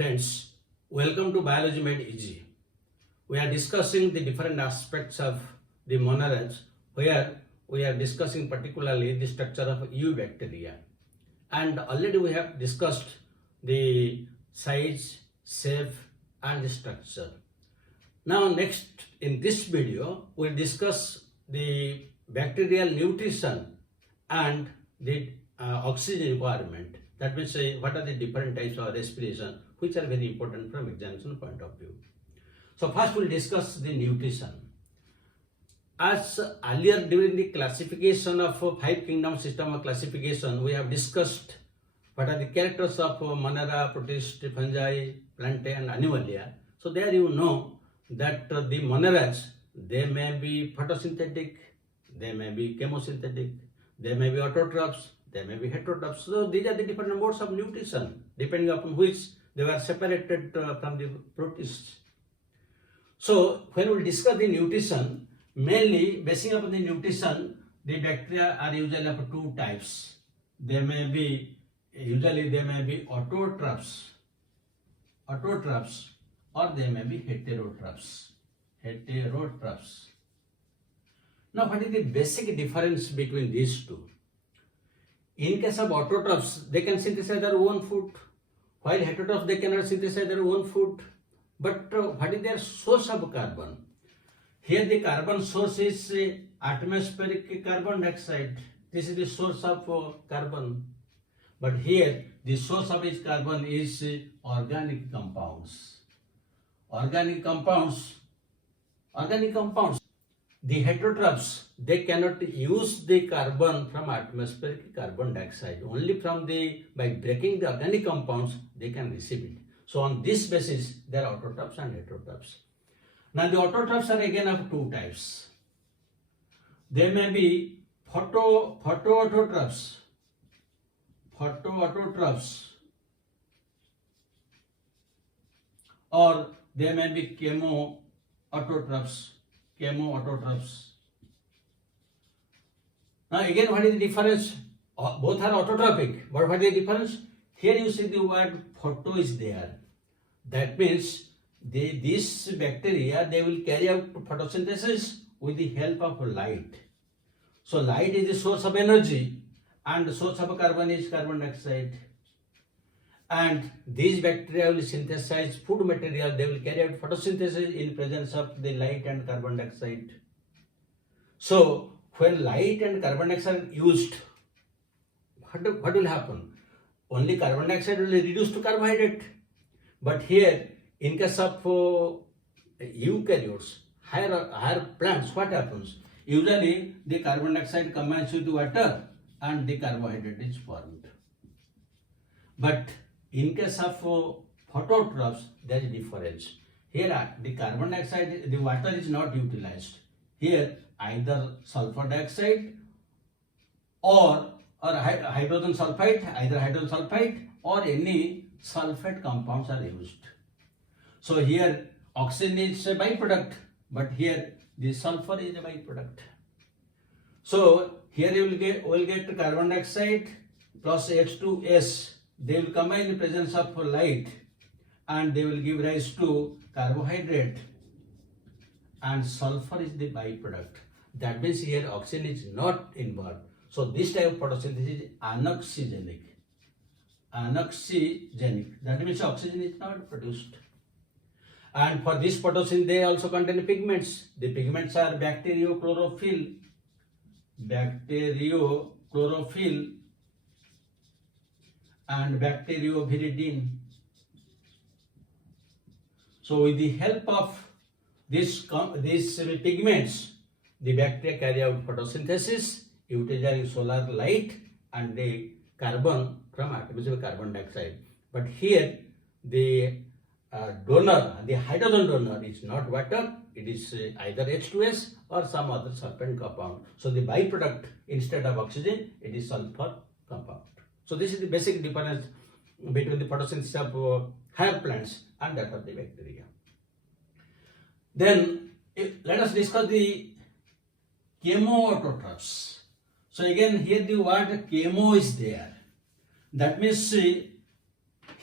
Friends, welcome to Biology Made Easy. We are discussing the different aspects of the moneras, where we are discussing particularly the structure of eubacteria. And already we have discussed the size, shape and the structure. Now next in this video, we'll discuss the bacterial nutrition and the oxygen requirement. That means what are the different types of respiration which are very important from examination point of view. So first we'll discuss the nutrition. As earlier during the classification of five kingdom system of classification, we have discussed what are the characters of Monera, Protist, fungi, plantae and animalia. So there you know that the moneras, they may be photosynthetic, they may be chemosynthetic, they may be autotrophs, they may be heterotrophs. So these are the different modes of nutrition depending upon which they were separated from the protists. So when we discuss the nutrition, mainly basing upon the nutrition, the bacteria are usually of two types. They may be autotrophs, or they may be heterotrophs. Now what is the basic difference between these two? In case of autotrophs, they can synthesize their own food, while heterotrophs, they cannot synthesize their own food. But what is their source of carbon? Here the carbon source is atmospheric carbon dioxide. This is the source of carbon. But here the source of its carbon is organic compounds. Organic compounds. The heterotrophs, they cannot use the carbon from atmospheric carbon dioxide. Only by breaking the organic compounds, they can receive it. So on this basis, there are autotrophs and heterotrophs. Now the autotrophs are again of two types. They may be photoautotrophs, or they may be chemoautotrophs. Now again, what is the difference? Both are autotrophic, but what is the difference? Here you see the word photo is there. That means these bacteria, they will carry out photosynthesis with the help of light. So light is the source of energy and the source of carbon is carbon dioxide. And these bacteria will synthesize food material, they will carry out photosynthesis in presence of the light and carbon dioxide. So when light and carbon dioxide are used, what will happen? Only carbon dioxide will reduce to carbohydrate. But here, in case of eukaryotes, higher plants, what happens? Usually the carbon dioxide combines with water and the carbohydrate is formed. But in case of phototrophs, there is difference. Here the carbon dioxide, the water is not utilized. Here either sulfur dioxide or hydrogen sulfide, or any sulfate compounds are used. So here oxygen is a byproduct, but here the sulfur is a byproduct. So here you will get carbon dioxide plus H2S. They will combine in the presence of light and they will give rise to carbohydrate, and sulfur is the byproduct. That means here oxygen is not involved. So this type of photosynthesis is anoxygenic. That means oxygen is not produced. And for this photosynthesis, they also contain pigments. The pigments are bacteriochlorophyll and bacterioviridin. So with the help of these pigments, the bacteria carry out photosynthesis utilizing solar light and the carbon from atmospheric carbon dioxide. But here the donor, the hydrogen donor is not water, it is either H2S or some other sulfate compound. So the byproduct, instead of oxygen, it is sulfur compound. So this is the basic difference between the photosynthesis of higher plants and that of the bacteria. Then let us discuss the chemoautotrophs. So again here the word chemo is there. That means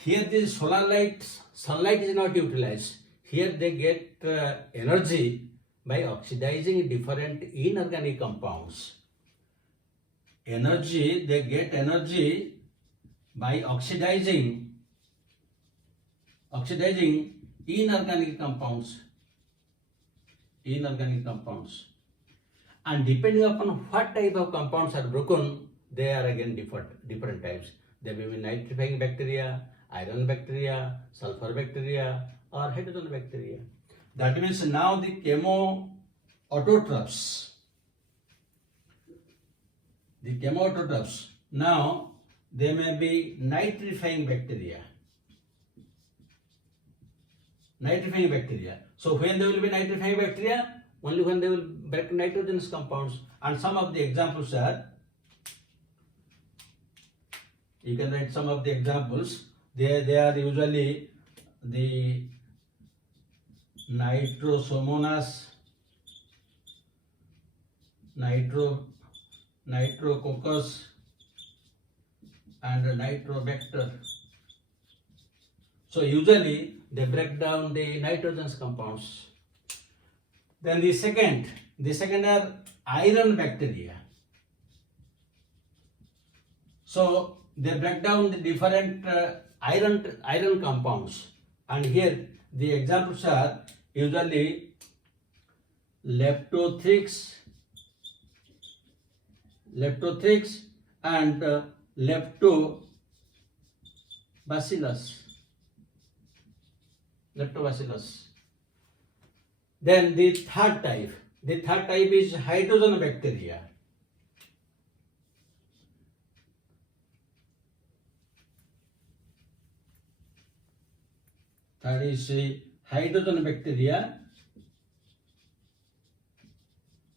Here the sunlight is not utilized. Here they get energy by oxidizing different inorganic compounds. They get energy by oxidizing inorganic compounds. And depending upon what type of compounds are broken, they are again different types. There may be nitrifying bacteria, iron bacteria, sulfur bacteria, or hydrogen bacteria. That means now the chemoautotrophs, now they may be nitrifying bacteria. So when they will be nitrifying bacteria? Only when they will break nitrogenous compounds. And some of the examples are, you can write some of the examples. They are usually the nitrosomonas, nitrococcus, and nitrobacter. So usually they break down the nitrogenous compounds. Then the second are iron bacteria. So they break down the different iron compounds, and here the examples are usually leptothrix and leptobacillus. Then the third type is hydrogen bacteria. That is hydrogen bacteria.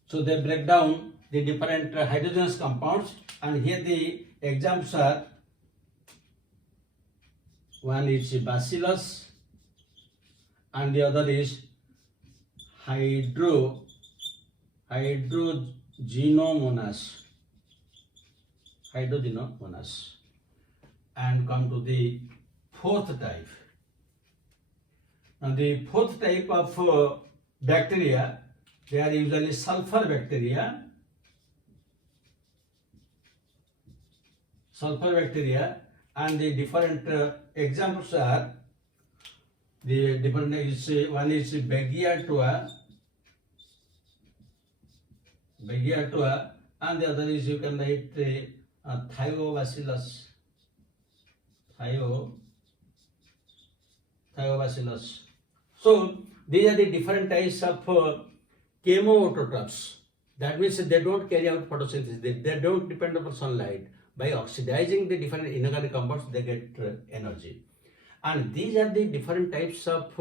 So they break down the different hydrogenous compounds, and here the examples are, one is bacillus and the other is hydrogenomonas. And come to the fourth type. Now the fourth type of bacteria, they are usually sulfur bacteria. And the different examples are, the different is, one is Beggiatua, and the other is, you can write Thiobacillus. So these are the different types of chemoautotrophs. That means they don't carry out photosynthesis. They don't depend upon sunlight. By oxidizing the different inorganic compounds, they get energy. And these are the different types of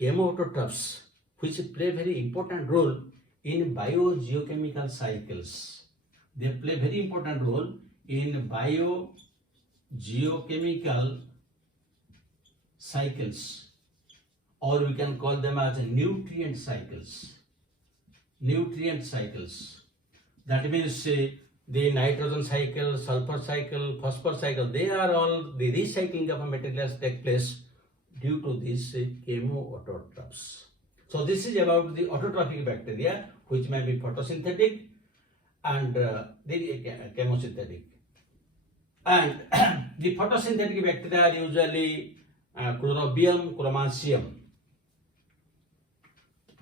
chemoautotrophs which play very important role in biogeochemical cycles. They play very important role in biogeochemical cycles, or we can call them as nutrient cycles. That means the nitrogen cycle, sulfur cycle, phosphorus cycle, they are all, the recycling of materials take place due to these chemoautotrophs. So this is about the autotrophic bacteria, which may be photosynthetic and the chemosynthetic. And the photosynthetic bacteria are usually chlorobium, chromaceum.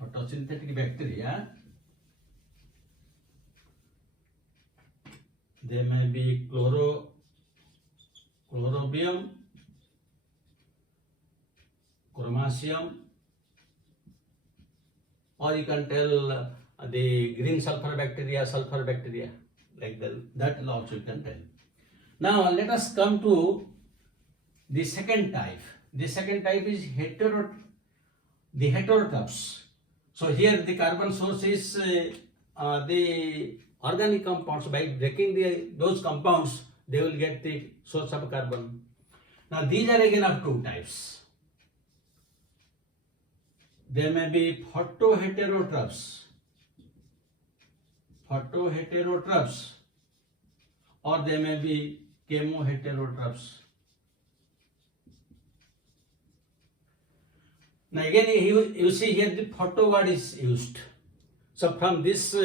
Photosynthetic bacteria, they may be chlorobium, chromaceum, or you can tell the green sulfur bacteria, like that also you can tell. Now let us come to the second type. The second type is the heterotrophs. So here the carbon source is the organic compounds. By breaking those compounds, they will get the source of carbon. Now these are again of two types. There may be photoheterotrophs, or they may be chemoheterotrophs. Now again, you see here the photo word is used. So from this,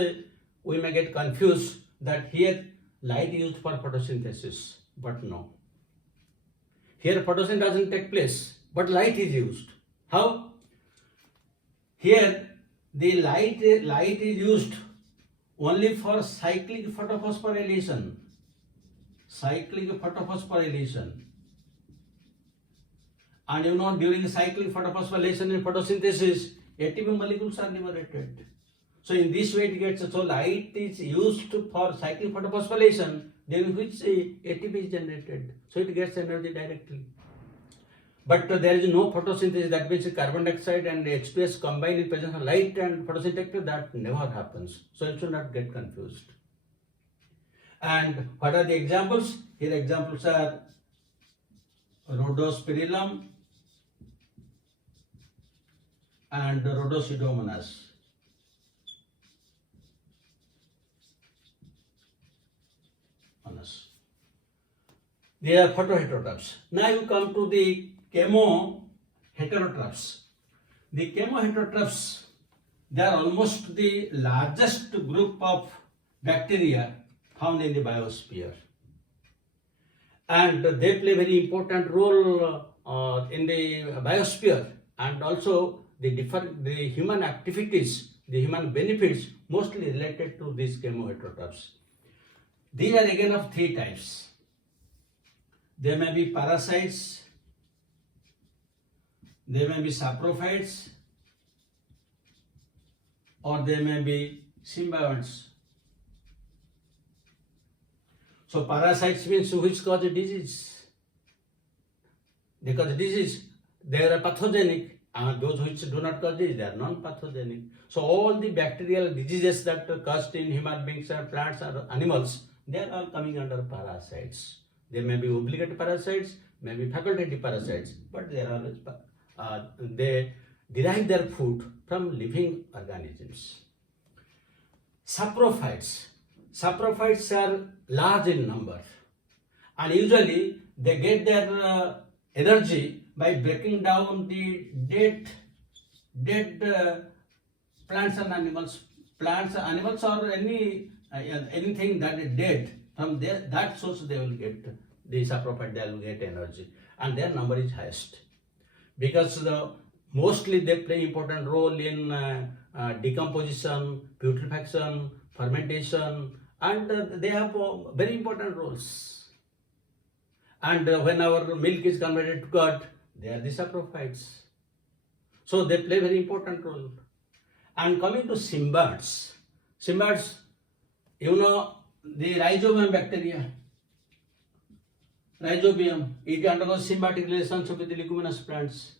we may get confused that here light used for photosynthesis, but no. Here photosynthesis doesn't take place, but light is used. How? Here the light is used only for cyclic photophosphorylation. Cyclic photophosphorylation. And you know, during cyclic photophosphorylation in photosynthesis, ATP molecules are liberated. So in this way it gets, so light is used for cyclic photophosphorylation, during which ATP is generated. So it gets energy directly. But there is no photosynthesis, that means carbon dioxide and H2S combine in presence of light and photosynthesis, that never happens. So you should not get confused. And what are the examples? Here examples are rhodospirillum and rhodopseudomonas. They are photoheterotrophs. Now you come to the chemoheterotrophs. The chemoheterotrophs, they are almost the largest group of bacteria found in the biosphere. And they play a very important role in the biosphere, and also the human activities, the human benefits mostly related to these chemoheterotrophs. These are again of three types. They may be parasites, they may be saprophytes, or they may be symbionts. So parasites means which cause a disease. They cause disease, they are pathogenic, and those which do not cause disease, they are non-pathogenic. So all the bacterial diseases that are caused in human beings or plants or animals, they are all coming under parasites. They may be obligate parasites, may be facultative parasites, but they are always, they derive their food from living organisms. Saprophytes. Saprophytes are large in number, and usually they get their energy by breaking down the dead plants and animals. Plants, animals, or anything that is dead. From there, that source they will get the saprophyte, they will get energy, and their number is highest because mostly they play important role in decomposition, putrefaction, fermentation, and they have very important roles. And when our milk is converted to curd, they are the saprophytes. So they play very important role. And coming to symbionts, you know, the rhizobium bacteria, rhizobium, it undergoes symbiotic relationship with the leguminous plants.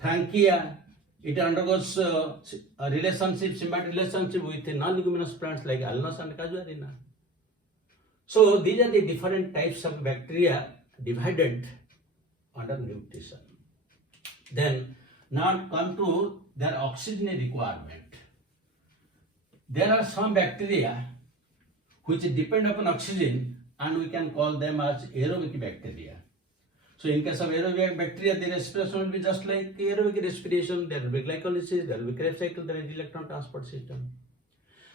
Frankia, it undergoes a symbiotic relationship with the non-leguminous plants like alnus and casuarina. So these are the different types of bacteria divided under nutrition. Then now come to their oxygen requirement. There are some bacteria which depend upon oxygen, and we can call them as aerobic bacteria. So in case of aerobic bacteria, the respiration will be just like aerobic respiration. There will be glycolysis, there will be Krebs cycle, there is electron transport system.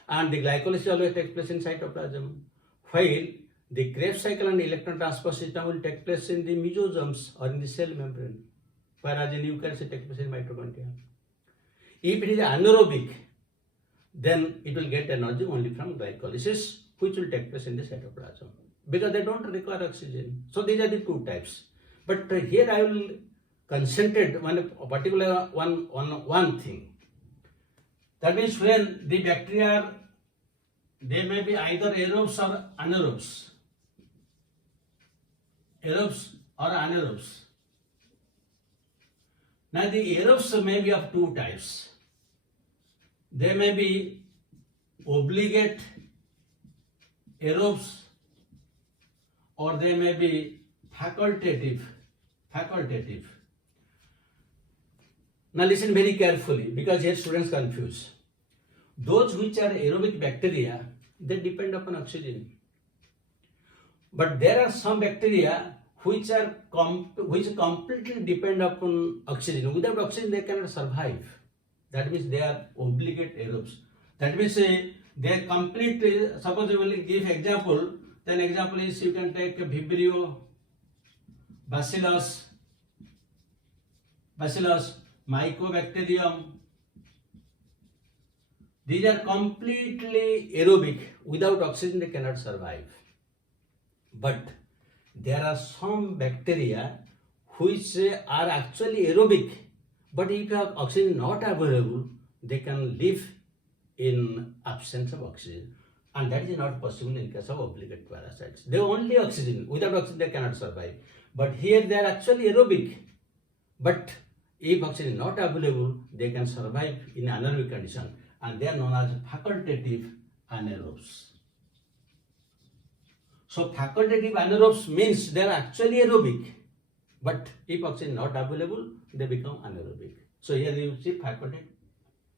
And the glycolysis always takes place in cytoplasm, while the Krebs cycle and electron transport system will take place in the mesosomes or in the cell membrane, whereas in eukaryotes it takes place in mitochondria. If it is anaerobic, then it will get energy only from glycolysis, which will take place in the cytoplasm, because they don't require oxygen. So these are the two types. But here I will concentrate on a particular one thing. That means when the bacteria, they may be either aerobes or anaerobes. Aerobes or anaerobes. Now the aerobes may be of two types. They may be obligate aerobes, or they may be facultative. Now listen very carefully, because here students confuse. Those which are aerobic bacteria, they depend upon oxygen. But there are some bacteria which completely depend upon oxygen. Without oxygen, they cannot survive. That means they are obligate aerobes. That means they completely. Suppose you will give example. Then example is you can take Vibrio, Bacillus, Mycobacterium. These are completely aerobic. Without oxygen, they cannot survive. But there are some bacteria which are actually aerobic, but if oxygen not available, they can live in absence of oxygen, and that is not possible in case of obligate parasites. They only oxygen. Without oxygen, they cannot survive. But here they are actually aerobic, but if oxygen is not available, they can survive in anaerobic condition, and they are known as facultative anaerobes. So facultative anaerobes means they are actually aerobic, but if oxygen is not available, they become anaerobic. So here you see facultative.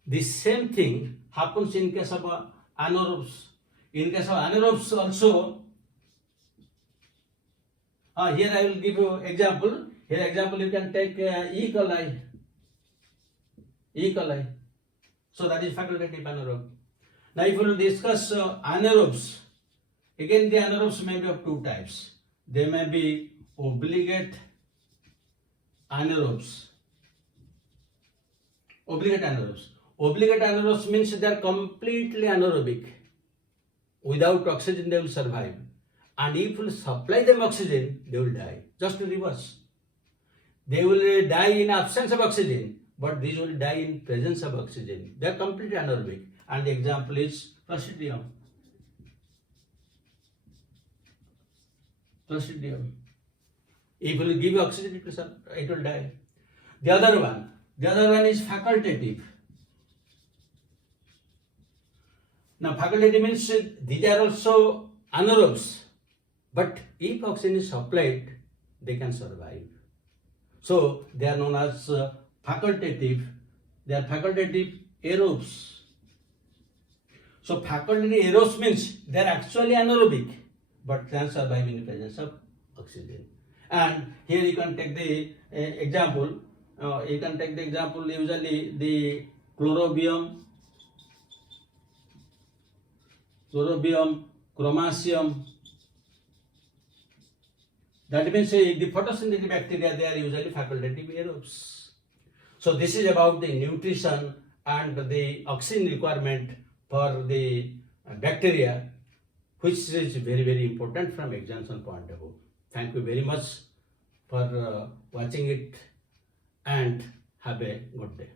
The same thing happens in case of anaerobes. In case of anaerobes also, here I will give you example. Here example you can take E. coli. So that is facultative anaerobe. Now if we will discuss anaerobes, again the anaerobes may be of two types. They may be obligate anaerobes. Obligate anaerobes means they are completely anaerobic. Without oxygen they will survive. And if you supply them oxygen, they will die. Just to reverse. They will die in absence of oxygen, but these will die in presence of oxygen. They are completely anaerobic. And the example is Clostridium. If you will give oxygen, it will die. The other one is facultative. Now facultative means these are also anaerobes, but if oxygen is supplied, they can survive. So they are known as facultative. They are facultative aerobes. So facultative aerobes means they are actually anaerobic, but can survive in the presence of oxygen. And here you can take the example. Usually the chlorobium, chromacium. That means the photosynthetic bacteria, they are usually facultative aerobes. So this is about the nutrition and the oxygen requirement for the bacteria, which is very, very important from examination point of view. Thank you very much for watching it, and have a good day.